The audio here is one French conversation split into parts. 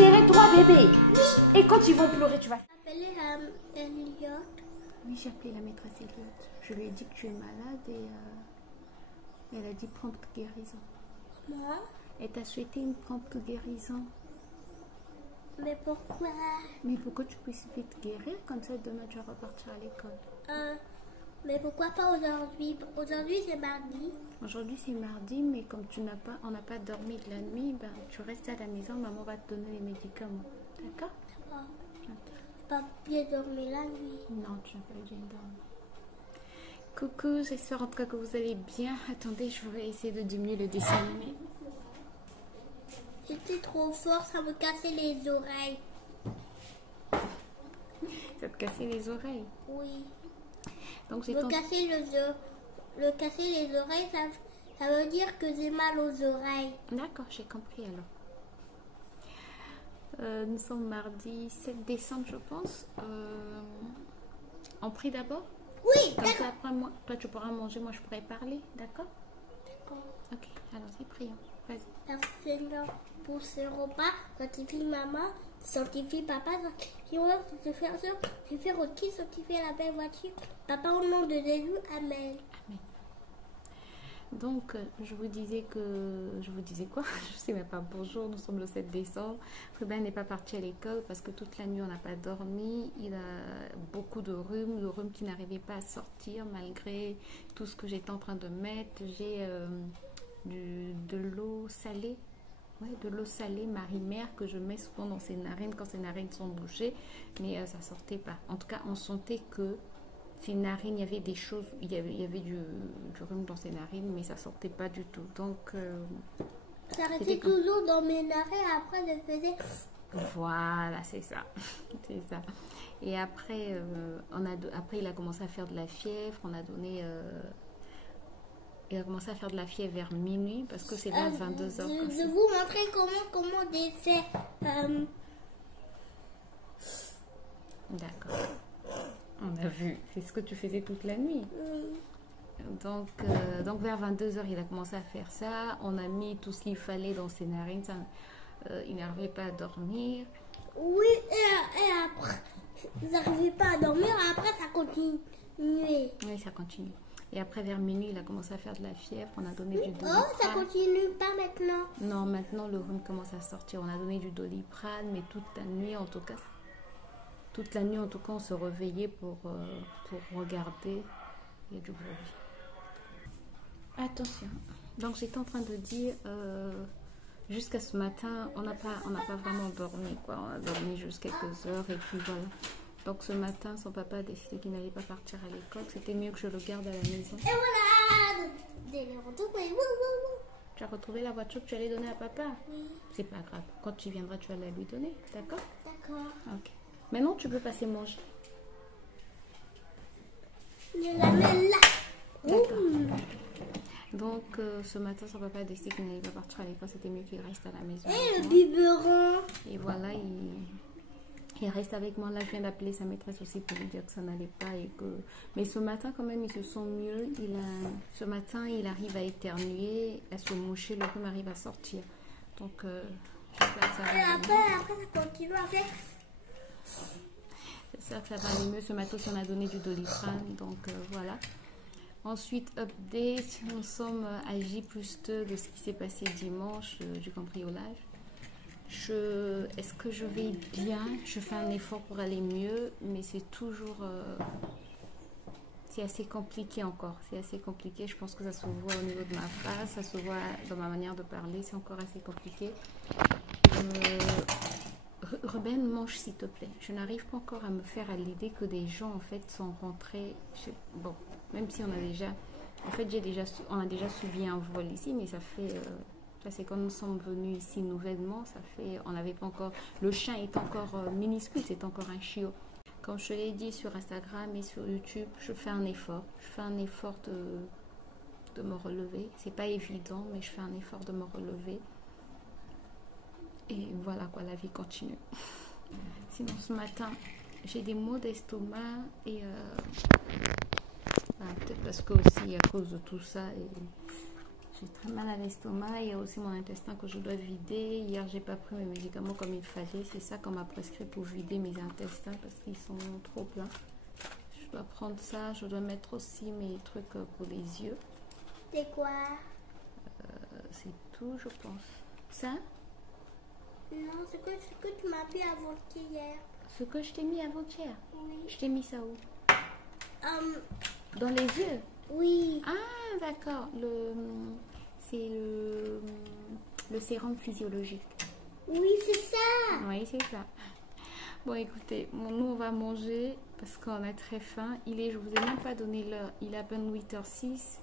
gérer toi, bébé. Et quand ils vont pleurer, tu vas... Appelez Elliot. Oui, j'ai appelé la maîtresse Elliot. Je lui ai dit que tu es malade et elle a dit prompte guérison. Moi? Elle t'a souhaité une prompte guérison. Mais pourquoi? Mais pour que tu puisses vite guérir, comme ça demain tu vas repartir à l'école. Mais pourquoi pas aujourd'hui? Aujourd'hui c'est mardi. Aujourd'hui c'est mardi, mais comme on n'a pas dormi de la nuit, ben, tu restes à la maison, maman va te donner les médicaments. D'accord? D'accord. Ok. Pas bien dormir la nuit. Non, tu n'as pas bien dormi. Coucou, j'espère en tout cas que vous allez bien. Attendez, je vais essayer de diminuer le dessin animé. J'étais trop fort, ça me cassait les oreilles. Ça te cassait les oreilles? Oui. Donc j'ai Le casser les oreilles, ça veut dire que j'ai mal aux oreilles. D'accord, j'ai compris alors. Nous sommes mardi 7 décembre, je pense. On prie d'abord? Oui, comme ça après moi, toi tu pourras manger, moi je pourrai parler, d'accord? D'accord. Ok, allons-y, prions. Vas-y. Merci Seigneur pour ce repas, sanctifie maman, sanctifie papa, sanctifie moi, sanctifie la soeur, sanctifie Rocky, sanctifie la belle voiture. Papa, au nom de Jésus, Amen. Amen. Donc, je vous disais quoi? Je sais même pas. Bonjour, nous sommes le 7 décembre. Ruben n'est pas parti à l'école parce que toute la nuit on n'a pas dormi. Il a beaucoup de rhume, qui n'arrivait pas à sortir malgré tout ce que j'étais en train de mettre. J'ai de l'eau salée. Ouais, de l'eau salée Marie-Mère que je mets souvent dans ses narines quand ses narines sont bouchées, mais ça sortait pas. En tout cas, on sentait que ses narines, il y avait des choses, il y avait du rhume dans ses narines, mais ça sortait pas du tout. Donc, ça restait toujours dans mes narines, après je faisais... Voilà, c'est ça. C'est ça. Et après, après, il a commencé à faire de la fièvre, on a donné... il a commencé à faire de la fièvre vers minuit, parce que c'est vers 22h. Je vais vous montrer comment défaire... D'accord. On a vu, c'est ce que tu faisais toute la nuit. Donc vers 22h, il a commencé à faire ça. On a mis tout ce qu'il fallait dans ses narines. Ça, il n'arrivait pas à dormir. Oui, et après, il n'arrivait pas à dormir. Après, ça continuait. Oui, ça continue. Et après, vers minuit, il a commencé à faire de la fièvre. On a donné du Doliprane. Oh, ça continue pas maintenant. Non, maintenant, le rhume commence à sortir. On a donné du Doliprane, mais toute la nuit, en tout cas. Toute la nuit, en tout cas, on se réveillait pour regarder. Il y a du bruit. Attention. Donc, j'étais en train de dire, jusqu'à ce matin, on n'a pas vraiment dormi, quoi. On a dormi juste quelques heures et puis voilà. Donc, ce matin, son papa a décidé qu'il n'allait pas partir à l'école. C'était mieux que je le garde à la maison. Et voilà! Tu as retrouvé la voiture que tu allais donner à papa? Oui. C'est pas grave. Quand tu viendras, tu vas la lui donner. D'accord? D'accord. Ok. Maintenant, tu peux passer manger. Je la mets là. D'accord. Donc, ce matin, son papa a décidé qu'il n'allait pas partir à l'école. C'était mieux qu'il reste à la maison. Et le biberon. Et voilà, il reste avec moi. Là, je viens d'appeler sa maîtresse aussi pour lui dire que ça n'allait pas. Mais ce matin, quand même, il se sent mieux. Ce matin, il arrive à éternuer, à se moucher. Le rhume arrive à sortir. Donc, j'espère que ça va Et aller après, ça continue avec... J'espère que ça va aller mieux. Ce matin, on a donné du Doliprane. Donc, voilà. Ensuite, update. Nous sommes à J+2 de ce qui s'est passé dimanche du cambriolage. Est-ce que je vais bien? Je fais un effort pour aller mieux, mais c'est toujours... c'est assez compliqué encore. C'est assez compliqué. Je pense que ça se voit au niveau de ma face, ça se voit dans ma manière de parler. C'est encore assez compliqué. Ruben, mange s'il te plaît. Je n'arrive pas encore à me faire à l'idée que des gens en fait sont rentrés. Bon, même si on a déjà... En fait, on a déjà subi un vol ici, mais ça fait... c'est quand nous sommes venus ici nouvellement, ça fait, on n'avait pas encore, le chien est encore minuscule, c'est encore un chiot. Comme je l'ai dit sur Instagram et sur YouTube, je fais un effort. Je fais un effort de me relever. C'est pas évident, mais je fais un effort de me relever. Et voilà quoi, la vie continue. Sinon, ce matin, j'ai des maux d'estomac et peut-être parce que aussi à cause de tout ça et J'ai très mal à l'estomac. Il y a aussi mon intestin que je dois vider. Hier, j'ai pas pris mes médicaments comme il fallait. C'est ça qu'on m'a prescrit pour vider mes intestins parce qu'ils sont trop pleins. Je dois prendre ça. Je dois mettre aussi mes trucs pour les yeux. C'est quoi? C'est tout, je pense. Ça? Non, ce que tu m'as mis avant-hier. Ce que je t'ai mis avant-hier? Oui. Je t'ai mis ça où? Dans les yeux? Oui. Ah, d'accord. C'est le sérum physiologique. Oui, c'est ça. Oui, c'est ça. Bon, écoutez, nous, on va manger parce qu'on a très faim. Je vous ai même pas donné l'heure. Il est à peine 8h06.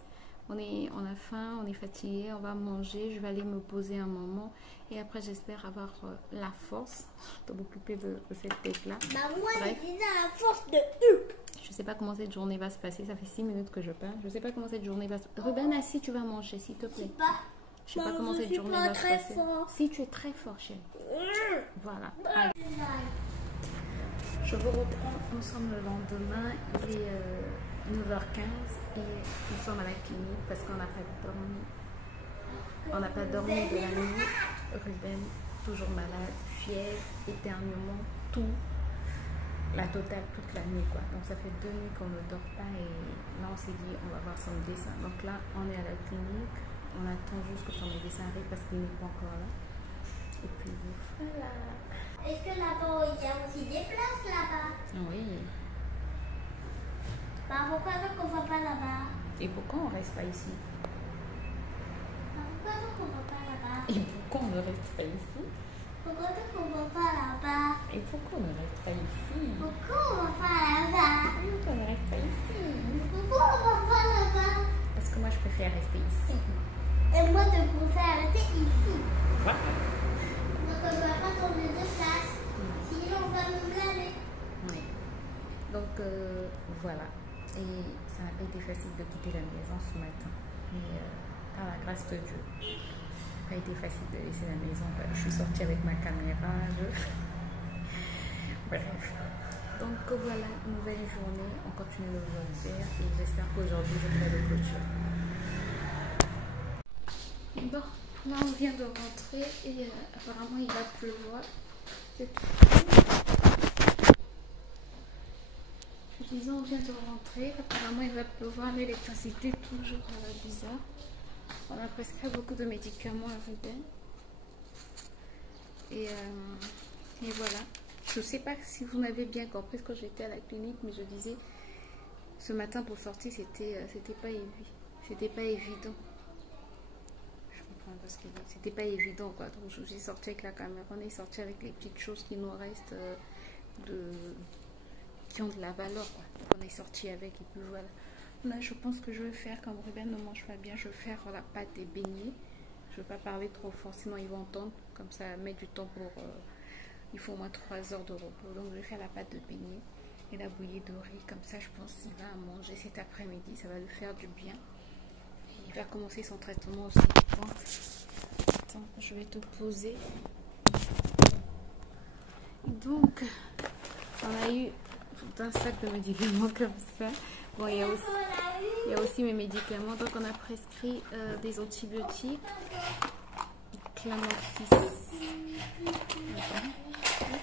On a faim, on est fatigué, on va manger. Je vais aller me poser un moment. Et après, j'espère avoir la force de m'occuper de cette tête-là. Bah, moi, Bref. j'ai déjà la force de Hulk. Je sais pas comment cette journée va se passer. Ça fait 6 minutes que je parle. Je sais pas comment cette journée va se passer. Ruben, assis, tu vas manger, s'il te plaît. Je sais pas comment cette journée va se passer. Si, tu es très fort, chérie. Voilà. Allez. Je vous reprends. Nous sommes le lendemain. Il est 9h15 et nous sommes à la clinique parce qu'on n'a pas dormi. On n'a pas dormi de la nuit. Ruben, toujours malade, fièvre, éternuement, tout. La totale toute la nuit, quoi. Donc ça fait 2 nuits qu'on ne dort pas et là on s'est dit on va voir son médecin. Donc là on est à la clinique, on attend juste que son médecin arrive parce qu'il n'est pas encore là. Et puis voilà. Est-ce que là-bas, il y a aussi des places là-bas? Oui. Bah, pourquoi donc on va pas là-bas? Et pourquoi on reste pas ici? Bah, pourquoi donc on va pas là-bas? Et pourquoi on ne reste pas ici? Pourquoi donc on va pas là-bas? Et pourquoi on ne reste pas ici? Pourquoi on va pas là-bas? Pourquoi on ne reste pas ici? Pourquoi on va pas là-bas? Parce que moi je préfère rester ici. Et moi, je préfère rester ici. Voilà. Donc on ne va pas changer de place. Sinon, on va nous laver. Oui. Donc voilà. Et ça n'a pas été facile de quitter la maison ce matin. Mais par la grâce de Dieu, ça n'a pas été facile de laisser la maison. Je suis sortie avec ma caméra. Bref. Donc voilà, une nouvelle journée. On continue le vlog et j'espère qu'aujourd'hui je ferai le clôture. Bon, là on vient de rentrer et apparemment il va pleuvoir. C'est tout. Je disais, on vient de rentrer. Apparemment il va pleuvoir. L'électricité toujours bizarre. On a prescrit beaucoup de médicaments à Ruben. Et voilà. Je ne sais pas si vous m'avez bien compris quand j'étais à la clinique, mais je disais ce matin pour sortir c'était pas évident. Je comprends pas ce qu'il dit. C'était pas évident quoi. Donc je suis sortie avec la caméra, on est sorti avec les petites choses qui nous restent qui ont de la valeur quoi. Donc on est sorti avec et puis voilà. Là je pense que je vais faire comme Ruben ne mange pas bien, je vais faire la pâte des beignets. Je ne vais pas parler trop fort sinon ils vont entendre. Comme ça met du temps pour il faut au moins 3 heures de repos. Donc je vais faire la pâte de beignets et la bouillie de riz. Comme ça je pense qu'il va manger cet après-midi. Ça va lui faire du bien. Et il va commencer son traitement aussi. Bon. Attends, je vais te poser. Donc on a eu tout un sac de médicaments comme ça. Bon, il y a aussi mes médicaments. Donc on a prescrit des antibiotiques.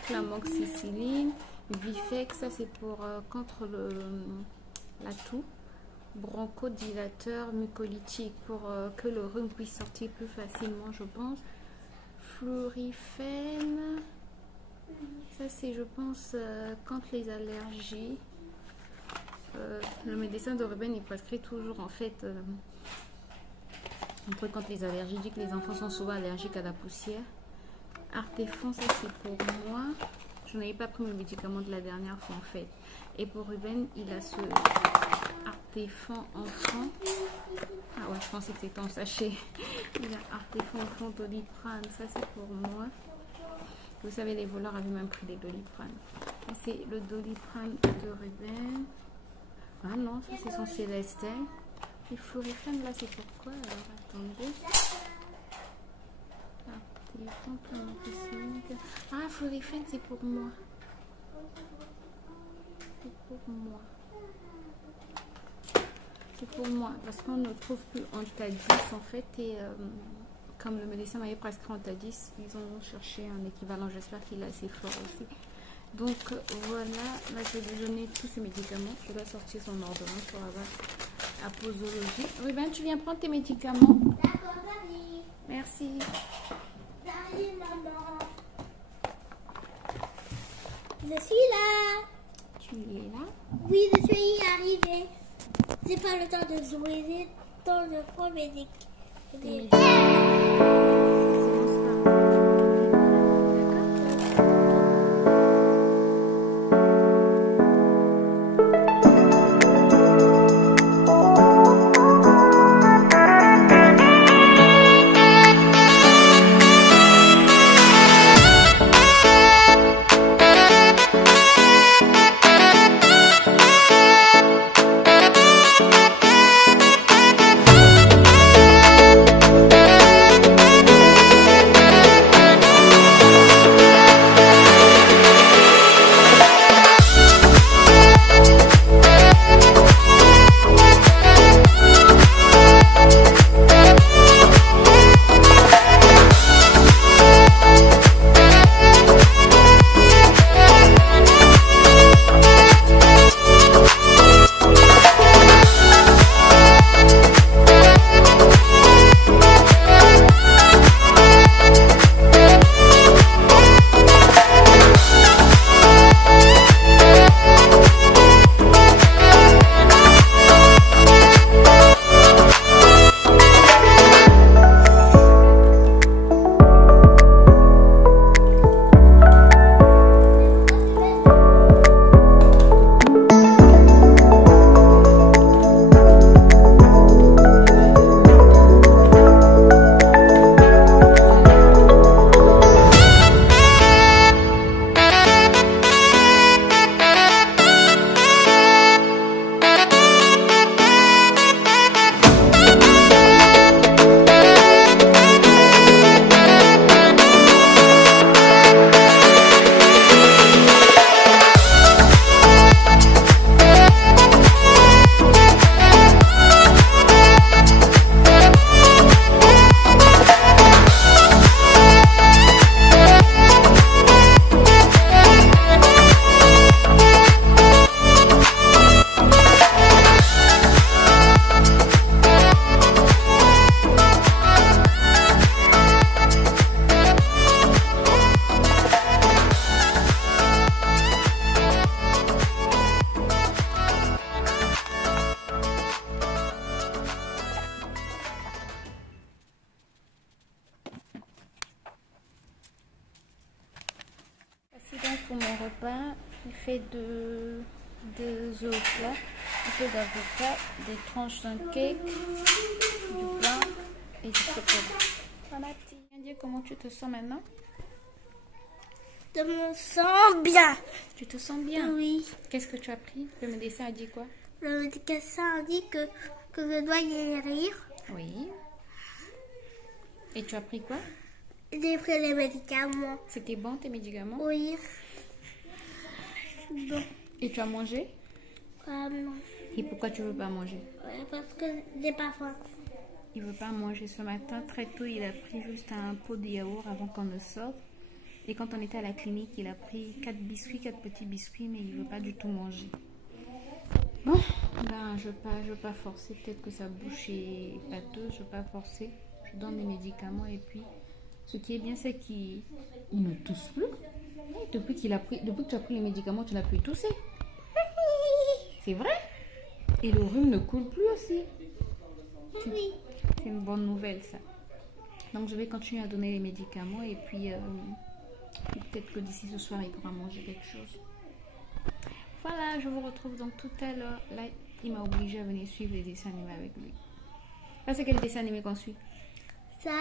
Clamoxycilline, Vifex, ça c'est pour contre la toux, bronchodilateur mucolytique pour que le rhume puisse sortir plus facilement, je pense. Florifène, ça c'est je pense contre les allergies. Le médecin de Ruben il prescrit toujours en fait un truc contre les allergies. Il dit que les enfants sont souvent allergiques à la poussière. Artéfon, ça c'est pour moi. Je n'avais pas pris mes médicaments de la dernière fois en fait. Et pour Ruben, il a ce Artéfon enfant. Ah ouais, je pensais que c'était en sachet. Il a Artéfon enfant Doliprane, ça c'est pour moi. Vous savez, les voleurs avaient même pris des Doliprane. C'est le Doliprane de Ruben. Ah non, ça c'est son Célestin. Et Florifène, là c'est pour quoi alors? Attendez. Ah, Florifène, c'est pour moi. C'est pour moi. C'est pour moi, parce qu'on ne trouve plus Antadis en fait, et comme le médecin m'avait prescrit Antadis, ils ont cherché un équivalent, j'espère qu'il est assez fort aussi. Donc voilà, là je vais lui donner tous ces médicaments, je dois sortir son ordonnance pour avoir la posologie. Ruben, tu viens prendre tes médicaments. D'accord, j'arrive. Merci. J'arrive, maman. Je suis là. Tu es là? Oui, je suis arrivée. C'est pas le temps de jouer, c'est le temps de prendre mes Donc pour mon repas, il fait deux œufs au plat, un peu d'avocat, des tranches d'un cake, du pain et du chocolat. Voilà, viens dire comment tu te sens maintenant? Je me sens bien. Tu te sens bien? Oui. Qu'est-ce que tu as pris? Le médecin a dit quoi? Le médecin a dit que je dois guérir. Oui. Et tu as pris quoi? J'ai pris les médicaments. C'était bon tes médicaments? Oui. Bon. Et tu as mangé? Non. Et pourquoi tu veux pas manger? Parce que j'ai pas faim. Il veut pas manger ce matin. Très tôt, il a pris juste un pot de yaourt avant qu'on ne sorte. Et quand on était à la clinique, il a pris 4 petits biscuits, mais il veut pas du tout manger. Bon, ben, je veux pas forcer. Peut-être que sa bouche est pâteuse. Je veux pas forcer. Je donne des médicaments et puis, ce qui est bien, c'est qu'il ne tousse plus. Depuis que tu as pris les médicaments, tu n'as plus toussé. C'est vrai? Et le rhume ne coule plus aussi. Oui. C'est une bonne nouvelle, ça. Donc, je vais continuer à donner les médicaments et puis peut-être que d'ici ce soir, il pourra manger quelque chose. Voilà, je vous retrouve donc tout à l'heure. Là, il m'a obligé à venir suivre les dessins animés avec lui. Là, c'est quel dessin animé qu'on suit? Ça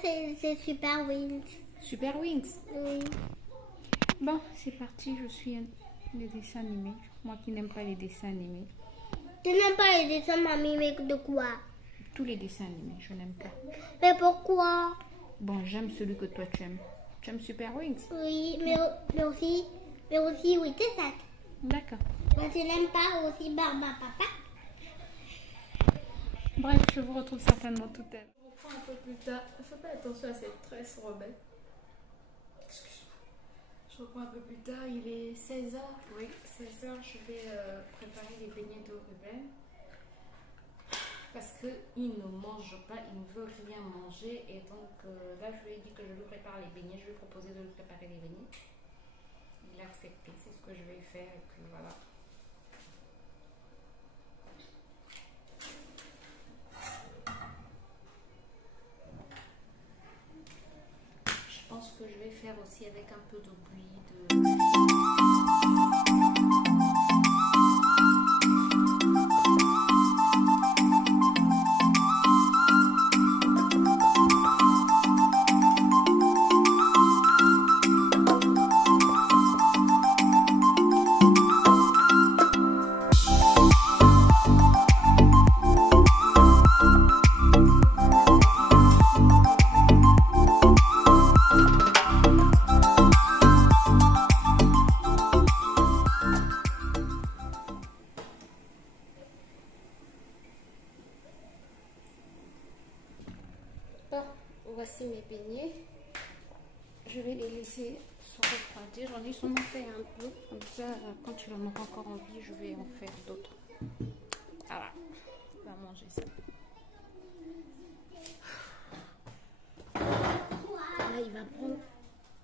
c'est Super Wings. Super Wings? Oui. Bon, c'est parti, je suis les dessins animés. Moi qui n'aime pas les dessins animés. Tu n'aimes pas les dessins animés de quoi? Tous les dessins animés, je n'aime pas. Mais pourquoi? Bon, j'aime celui que toi tu aimes. Tu aimes Super Wings? Oui, mais aussi, oui, c'est ça. D'accord. Mais tu n'aimes pas aussi Barba Papa? Bref, je vous retrouve certainement tout à l'heure. Je reprends un peu plus tard. Fais pas attention à cette tresse, Robert. Excuse-moi. Je reprends un peu plus tard. Il est 16h. Oui, 16h. Je vais préparer les beignets de Ruben. Parce qu'il ne mange pas, il ne veut rien manger. Et donc là, je lui ai dit que je lui prépare les beignets. Je lui ai proposé de lui préparer les beignets. Il a accepté. C'est ce que je vais faire. Et puis voilà. Je pense que je vais faire aussi avec un peu de bouillie de... Voici mes beignets. Je vais les laisser se refroidir. J'en ai sûrement fait un peu. Comme ça, quand tu en auras encore envie, je vais en faire d'autres. Voilà. On va manger ça. Là, il va prendre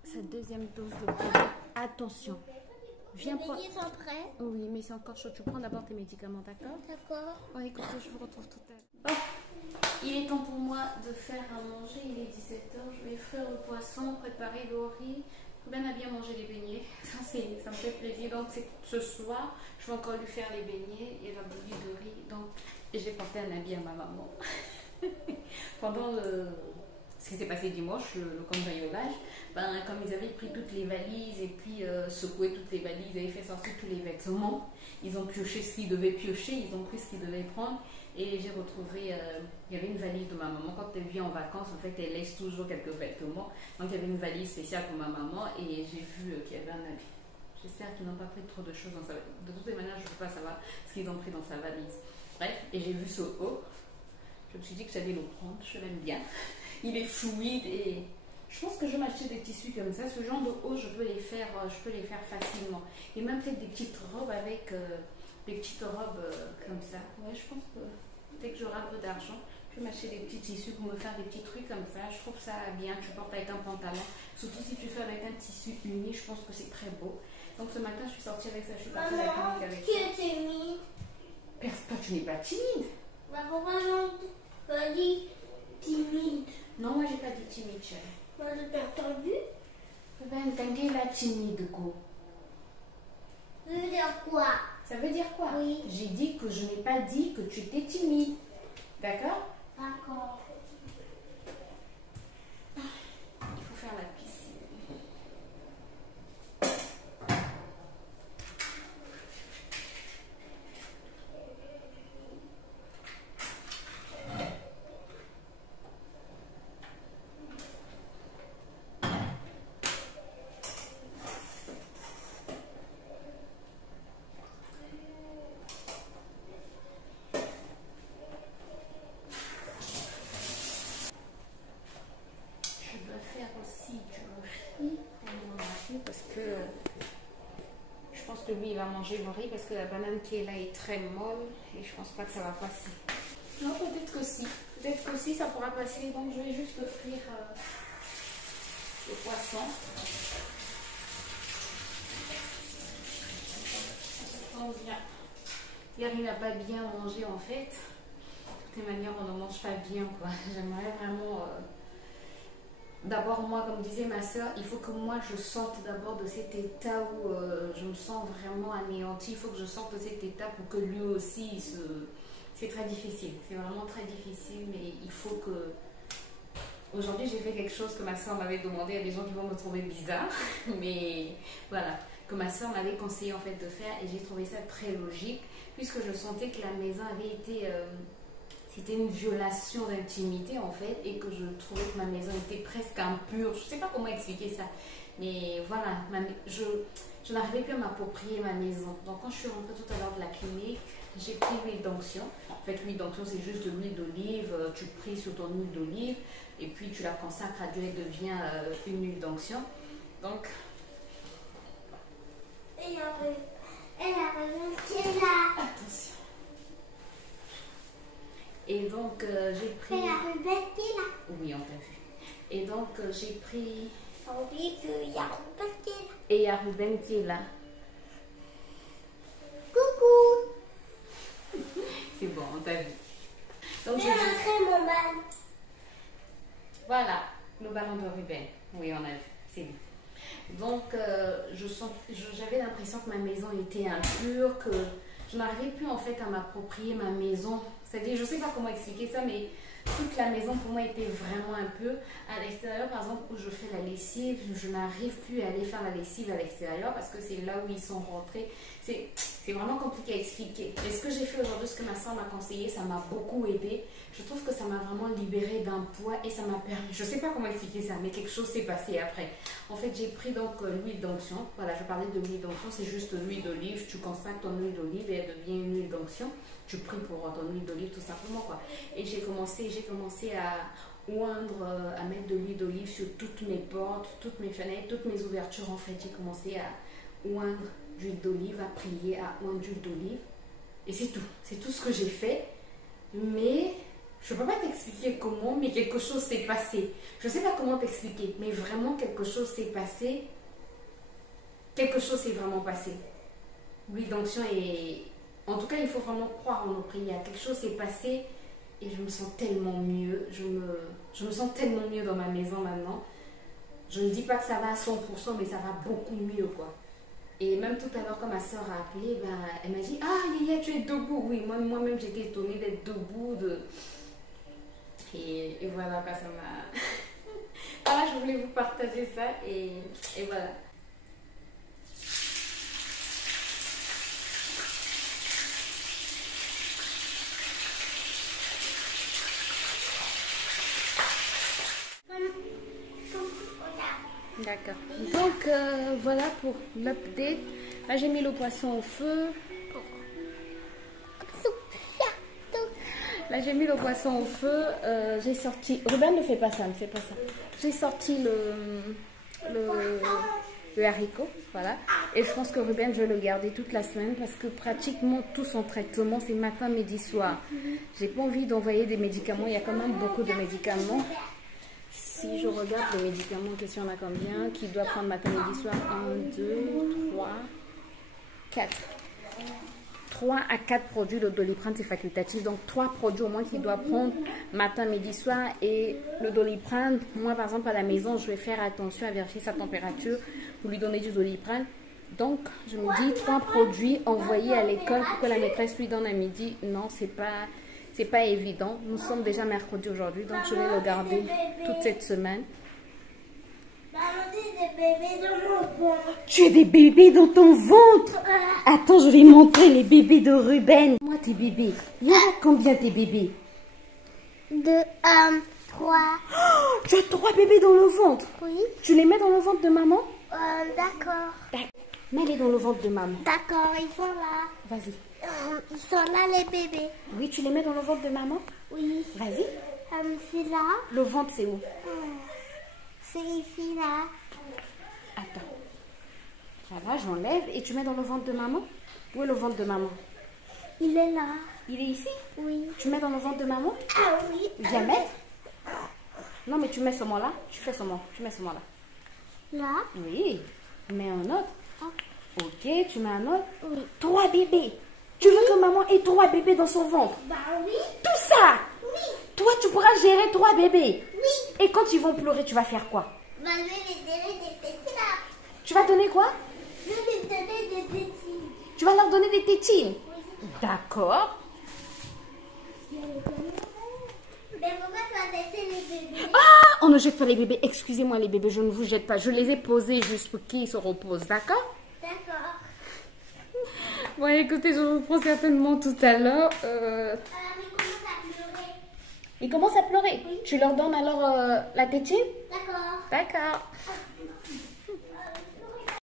sa deuxième dose de produit. Attention. Viens Les beignets sont prêts? Oui, mais c'est encore chaud. Tu prends d'abord tes médicaments, d'accord? D'accord. Oui, écoutez, je vous retrouve tout à l'heure. Il est temps pour moi de faire à manger. Il est 17h. Je vais faire le poisson, préparer le riz. Ben a bien mangé les beignets. Ça me fait plaisir. Donc, ce soir, je vais encore lui faire les beignets et la bouillie de riz. Donc, j'ai porté un habit à ma maman. Pendant ce qui s'est passé dimanche, le cambriolage, comme ils avaient pris toutes les valises et puis secoué toutes les valises, ils avaient fait sortir tous les vêtements. Ils ont pioché ce qu'ils devaient piocher, ils ont pris ce qu'ils devaient prendre. Et j'ai retrouvé, il y avait une valise de ma maman. Quand elle vient en vacances, en fait, elle laisse toujours quelques vêtements. Donc, il y avait une valise spéciale pour ma maman et j'ai vu qu'il y avait un habit. J'espère qu'ils n'ont pas pris trop de choses dans sa valise. De toutes les manières, je ne peux pas savoir ce qu'ils ont pris dans sa valise. Bref, et j'ai vu ce haut. Je me suis dit que j'allais le prendre, je l'aime bien. Il est fluide et je pense que je vais m'acheter des tissus comme ça. Ce genre de haut, je peux les faire facilement. Et même peut-être des petites robes avec... des petites robes comme ça. Ouais, je pense que dès que j'aurai un peu d'argent, je vais m'acheter des petits tissus pour me faire des petits trucs comme ça. Je trouve ça bien. Tu portes avec un pantalon. Surtout si tu fais avec un tissu uni, je pense que c'est très beau. Donc ce matin, je suis sortie avec ça. Je suis partie à la clinique avec ça. Qui est timide? Toi, tu n'es pas timide. Pourquoi on dit timide? Non, moi, j'ai pas dit timide, chérie. Moi, j'ai pas entendu. Ben, t'as dit la timide, go. Ça veut dire quoi? Ça veut dire quoi? Oui. J'ai dit que je n'ai pas dit que tu étais timide. D'accord? D'accord. Il faut faire la piscine. Parce que je pense que lui il va manger le riz parce que la banane qui est là est très molle et je pense pas que ça va passer. Non, peut-être que si. Peut-être que si ça pourra passer. Donc je vais juste offrir le poisson. Hier il n'a pas bien mangé en fait. De toutes les manières on ne mange pas bien quoi. J'aimerais vraiment... D'abord, moi, comme disait ma soeur, il faut que moi je sorte d'abord de cet état où je me sens vraiment anéantie. Il faut que je sorte de cet état pour que lui aussi C'est très difficile. C'est vraiment très difficile, mais il faut que... Aujourd'hui, j'ai fait quelque chose que ma soeur m'avait demandé. Il y a des gens qui vont me trouver bizarre, mais voilà, que ma soeur m'avait conseillé en fait de faire et j'ai trouvé ça très logique puisque je sentais que la maison avait été... C'était une violation d'intimité en fait et que je trouvais que ma maison était presque impure. Je ne sais pas comment expliquer ça. Mais voilà, je n'arrivais plus à m'approprier ma maison. Donc quand je suis rentrée tout à l'heure de la clinique, j'ai pris l'huile d'onction. En fait, l'huile d'onction, c'est juste de l'huile d'olive. Tu pries sur ton huile d'olive et puis tu la consacres à Dieu et devient une huile d'onction. Donc, attention. Et donc, j'ai pris... Oui, on t'a vu. Et donc, j'ai pris... On oublie qu'il y a Ruben qui est là. Et il y a Ruben qui est là. Coucou. C'est bon, on t'a vu. Donc, J'ai montré mon bal. Voilà, le ballon de Ruben. Oui, on a vu. C'est lui. Donc, j'avais l'impression que ma maison était impure, que je n'arrivais plus en fait à m'approprier ma maison. C'est-à-dire, je ne sais pas comment expliquer ça, mais toute la maison pour moi était vraiment un peu à l'extérieur. Par exemple, où je fais la lessive, je n'arrive plus à aller faire la lessive à l'extérieur parce que c'est là où ils sont rentrés. C'est vraiment compliqué à expliquer. Mais ce que j'ai fait aujourd'hui, ce que ma soeur m'a conseillé, ça m'a beaucoup aidé. Je trouve que ça m'a vraiment libérée d'un poids et ça m'a permis, je ne sais pas comment expliquer ça, mais quelque chose s'est passé après. En fait, j'ai pris donc l'huile d'onction. Voilà, je parlais de l'huile d'onction, c'est juste l'huile d'olive. Tu consacres ton huile d'olive et elle devient une huile d'onction. Tu pries pour ton huile d'olive tout simplement, quoi. Et j'ai commencé à oindre, à mettre de l'huile d'olive sur toutes mes portes, toutes mes fenêtres, toutes mes ouvertures. En fait, j'ai commencé à oindre d'huile d'olive, à prier, à oindre d'huile d'olive. Et c'est tout ce que j'ai fait. Mais je ne peux pas t'expliquer comment, mais quelque chose s'est passé. Je ne sais pas comment t'expliquer, mais vraiment quelque chose s'est passé. Quelque chose s'est vraiment passé. L'huile d'onction est... En tout cas, il faut vraiment croire en nos prières. Quelque chose s'est passé et je me sens tellement mieux. Je me sens tellement mieux dans ma maison maintenant. Je ne dis pas que ça va à 100%, mais ça va beaucoup mieux, quoi. Et même tout à l'heure, quand ma soeur a appelé, ben, elle m'a dit « Ah, Yaya, tu es debout !» Oui, moi-même, j'étais étonnée d'être debout. Et voilà, ça m'a... Voilà, je voulais vous partager ça et voilà. D'accord. Donc voilà pour l'update. Là j'ai mis le poisson au feu. Là j'ai mis le poisson au feu. J'ai sorti. Ruben ne fait pas ça, ne fait pas ça. J'ai sorti le haricot, voilà. Et je pense que Ruben, je vais le garder toute la semaine parce que pratiquement tout son traitement c'est matin, midi, soir. J'ai pas envie d'envoyer des médicaments. Il y a quand même beaucoup de médicaments. Si je regarde les médicaments, qu'est-ce qu'il y en a combien? Qui doit prendre matin, midi, soir? 1, 2, 3, 4. 3 à 4 produits. Le Doliprane, c'est facultatif. Donc, 3 produits au moins qu'il doit prendre matin, midi, soir. Et le Doliprane, moi, par exemple, à la maison, je vais faire attention à vérifier sa température pour lui donner du Doliprane. Donc, je me dis 3 produits envoyés à l'école pour que la maîtresse lui donne à midi. Non, c'est pas évident. Nous sommes déjà mercredi aujourd'hui, donc je vais le garder toute cette semaine. Tu as des bébés dans ton ventre? Attends, je vais montrer les bébés de Ruben. Moi, tes bébés. Il y a combien tes bébés? 2, 1, 3. Oh, tu as 3 bébés dans le ventre? Oui. Tu les mets dans le ventre de maman? D'accord. Mets-les dans le ventre de maman. D'accord, ils sont là. Vas-y. Ils sont là, les bébés. Oui, tu les mets dans le ventre de maman? Oui. Vas-y. C'est là. Le ventre, c'est où? C'est ici, là. Attends. Voilà, j'enlève et tu mets dans le ventre de maman? Où est le ventre de maman? Il est là. Il est ici? Oui. Tu mets dans le ventre de maman? Ah oui. Viens mettre. Non, mais tu mets ce mot-là. Tu fais ce mot. Tu mets ce mot-là. Là? Oui. Mets un autre. Ok, tu mets un autre. Oui. 3 bébés. Tu veux que maman ait 3 bébés dans son ventre? Bah oui. Tout ça? Oui. Toi, tu pourras gérer 3 bébés. Oui. Et quand ils vont pleurer, tu vas faire quoi? Bah, je vais les donner des tétines là. Tu vas donner quoi? Je vais les donner des tétines. Tu vas leur donner des tétines? Oui. D'accord. Mais pourquoi tu vas laisser les bébés? Ah, on ne jette pas les bébés. Excusez-moi les bébés, je ne vous jette pas. Je les ai posés juste pour qu'ils se reposent, d'accord? D'accord. Bon, écoutez, je vous reprends certainement tout à l'heure. Il commence à pleurer. Ils commencent à pleurer. Oui. Tu leur donnes alors la tétine? D'accord. D'accord.